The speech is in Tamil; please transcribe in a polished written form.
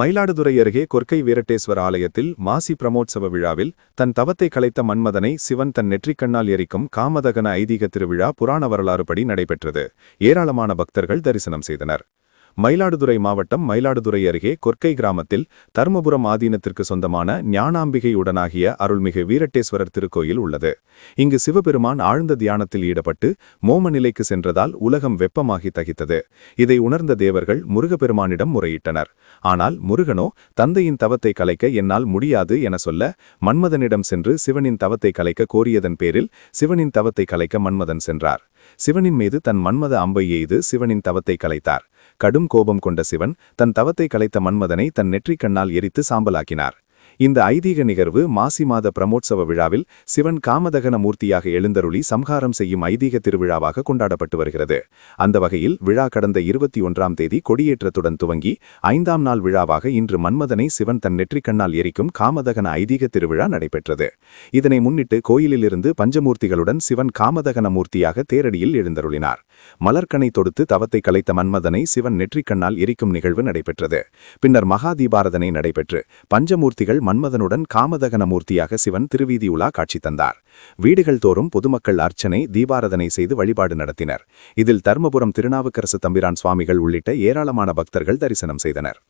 மயிலாடுதுறை அருகே கொர்க்கை வீரட்டேஸ்வர் ஆலயத்தில் மாசி பிரமோற்சவ விழாவில் தன் தவத்தை கலைத்த மன்மதனை சிவன் தன் நெற்றிக்கண்ணால் எரிக்கும் காமதகன ஐதீக திருவிழா புராண வரலாறுபடி நடைபெற்றது. ஏராளமான பக்தர்கள் தரிசனம் செய்தனர். மயிலாடுதுறை மாவட்டம் மயிலாடுதுறை அருகே கொர்க்கை கிராமத்தில் தர்மபுரம் ஆதீனத்திற்கு சொந்தமான ஞானாம்பிகை உடனாகிய அருள்மிகு வீரட்டேஸ்வரர் திருக்கோயில் உள்ளது. இங்கு சிவபெருமான் ஆழ்ந்த தியானத்தில் ஈடுபட்டு மோம நிலைக்கு சென்றதால் உலகம் வெப்பமாகி தகித்தது. இதை உணர்ந்த தேவர்கள் முருகப்பெருமானிடம் முறையிட்டனர். ஆனால் முருகனோ தந்தையின் தவத்தை கலைக்க என்னால் முடியாது என சொல்ல மன்மதனிடம் சென்று சிவனின் தவத்தை கலைக்க கோரியதன் பேரில் சிவனின் தவத்தை கலைக்க மன்மதன் சென்றார். சிவனின் மீது தன் மன்மத அம்பை எய்து சிவனின் தவத்தை கலைத்தார். கடும் கோபம் கொண்ட சிவன் தன் தவத்தை கலைத்த மன்மதனை தன் நெற்றிக் கண்ணால் எரித்து சாம்பலாக்கினார். இந்த ஐதீக நிகழ்வு மாசி மாத பிரமோற்சவ விழாவில் சிவன் காமதகன மூர்த்தியாக எழுந்தருளி சம்ஹாரம் செய்யும் ஐதீக திருவிழாவாக கொண்டாடப்பட்டு வருகிறது. அந்த வகையில் விழா கடந்த 21ஆம் தேதி கொடியேற்றத்துடன் துவங்கி 5ஆம் நாள் விழாவாக இன்று மன்மதனை சிவன் தன் நெற்றிக்கண்ணால் எரிக்கும் காமதகன ஐதீக திருவிழா நடைபெற்றது. இதனை முன்னிட்டு கோயிலிலிருந்து பஞ்சமூர்த்திகளுடன் சிவன் காமதகன மூர்த்தியாக தேரடியில் எழுந்தருளினார். மலர்கனை தொடுத்து தவத்தை கலைத்த மன்மதனை சிவன் நெற்றிக்கண்ணால் எரிக்கும் நிகழ்வு நடைபெற்றது. பின்னர் மகா தீபாரதனை நடைபெற்று பஞ்சமூர்த்திகள் மன்மதனுடன் காமதகன மூர்த்தியாக சிவன் திருவீதியுலா காட்சி தந்தார். வீடுகள் தோறும் பொதுமக்கள் அர்ச்சனை தீபாரதனை செய்து வழிபாடு நடத்தினர். இதில் தர்மபுரம் திருநாவுக்கரசு தம்பிரான் சுவாமிகள் உள்ளிட்ட ஏராளமான பக்தர்கள் தரிசனம் செய்தனர்.